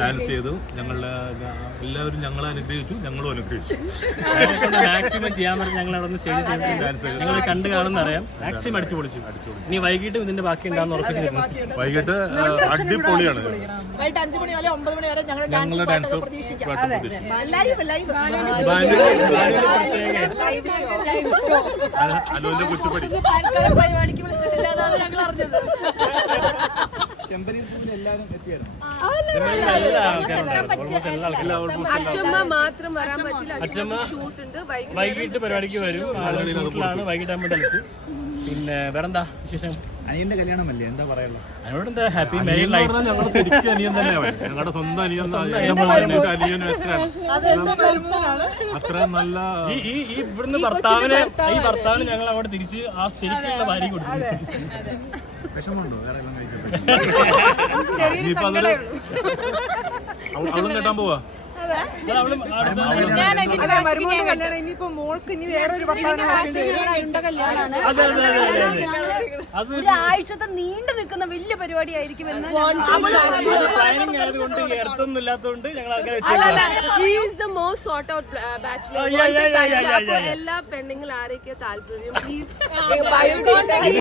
dance ചെയ്തു ഞങ്ങളുടെ എല്ലാവരും ഞങ്ങളെ അനുഗ്രഹിച്ചു ഞങ്ങളും അനുഗ്രഹിച്ചു മാക്സിമം ചെയ്യാൻ പറഞ്ഞ് ഞങ്ങൾ അവിടുന്ന് സ്റ്റേജ് ഡാൻസ് നിങ്ങൾ കണ്ട് കാണുന്ന അറിയാം മാക്സിമം അടിച്ചു പൊളിച്ചു ഇനി വൈകിട്ട് ഇതിന്റെ ബാക്കി ഉണ്ടാകുന്ന ഉറപ്പിച്ചിരുന്നു വൈകിട്ട് അടിപൊളിയാണ് ഞങ്ങളുടെ ഡാൻസ് പ്രതീക്ഷിക്കും അലോന്റെ കൊച്ചുപടി പരിപാടിക്ക് വിളിച്ചിട്ടില്ല എന്നാണ് ഞങ്ങൾ അറിഞ്ഞത് വൈകിട്ട് പരിപാടിക്ക് വരും വൈകിട്ട് പിന്നെ വേറെന്താ വിശേഷം അനിയന്റെ കല്യാണമല്ലേ എന്താ പറയുള്ളൂ ഹാപ്പി ഞങ്ങളുടെ സ്വന്തം ഈ ഭർത്താവിന് ഞങ്ങൾ അവിടെ തിരിച്ച് ആ ശരിക്കുള്ള ഭാര്യ കൊടുത്തു വിഷമമുണ്ടോ വേറെ അവളും കേട്ടാൻ പോവാ മോൾക്ക് ഇനി വേറെ ഒരു ഭക്ഷണം കല്യാണമാണ് ഒരാഴ്ചത്തെ നീണ്ടു നിൽക്കുന്ന വലിയ പരിപാടി ആയിരിക്കും എല്ലാ പെണ്ണുങ്ങളും ആരൊക്കെ താല്പര്യം